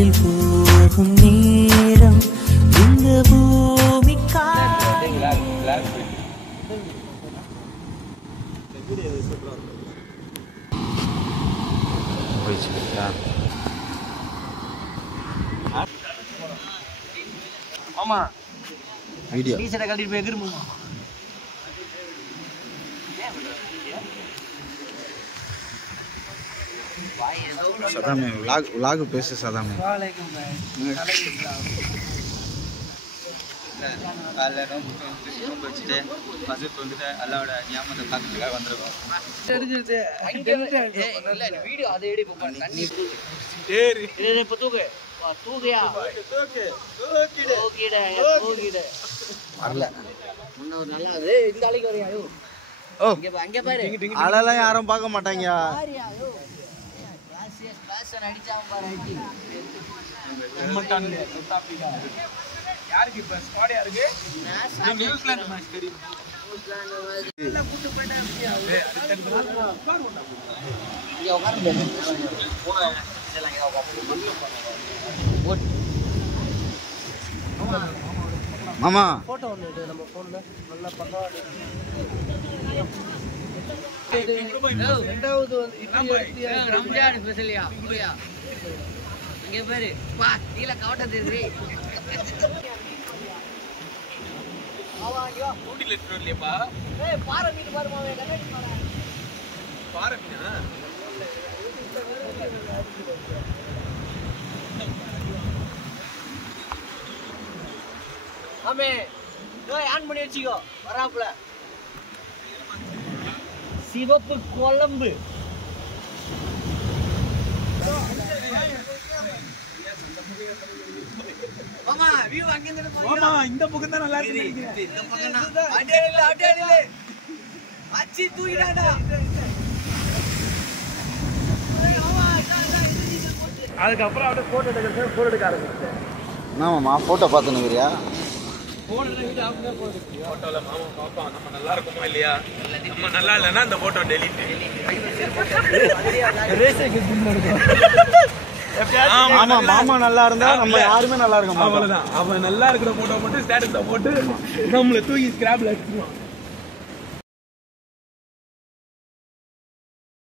காற்றில் போகும் நேரம் இந்த பூமி ஆமா வீடியோ டீ-ஷர்ட்டை கட்டிட்டு போய் எகிருமா சதாமே vlog பேசு சதாமே காலைல நோம்பு வச்சுட்டு மஸ்ஜித் வந்துட்டு அல்லாவோட ஞாபகத்தை பார்க்கறதுக்காக வந்துருக்கோம். வீடியோ அதை எடி பண்ணி இப்போ தூக்கு தூக்கியா தூக்கிட வரல இன்னொரு நல்லா இந்த ஆளைக்கு வரையா ஓ அங்கே பாரு ஆளெல்லாம் யாரும் பார்க்க மாட்டாங்க யாருக்கு இப்ப ஸ்குவாட் யாருக்கு நியூசிலாந்து மேட்ச் தெரியும். மாமா போட்டோ ஒன்று நம்ம போன்ல நல்லா பக்கவா ரம்ஜான் ஸ்பெஷலியா இங்கே பாரு பா கீழே கவட்ட தெரியுது ஊட்டில இல்லையாப்பா பாறை மீன் பாருமா கண்ணாடி பாறை மீனா ஆமே ஆன் பண்ணி வச்சுக்கோ வராப்புல சிவப்பு குழம்பு மாமா வியூ அங்க இருந்து மாமா இந்த பக்கம் தான் நல்லா இருக்கு நினைக்கிறேன். இந்த பக்கம் அடேல அச்சி தூயிடாடா அதுக்கப்புறம் அப்படியே போட்டோ எடுக்கிறது போட்டோ எடுக்க ஆரம்பிச்சேன். என்ன மாமா போட்டோ பார்த்துனுக்கிறியா போட்டோல மாமா பாப்போம் நம்ம நல்லா இருக்குமா இல்லையா, நம்ம நல்லா இல்லைன்னா அந்த போட்டோ டெலிட். ஆமா மாமா நல்லா இருந்தா நம்ம யாருமே நல்லா இருக்க மாட்டோம். அவ்வளவுதான், அவன் நல்லா இருக்கிற போட்டோ போட்டு ஸ்டேட்டஸ்ல போட்டு நம்மள தூக்கி ஸ்கிராப்ல எடுத்துருவான்.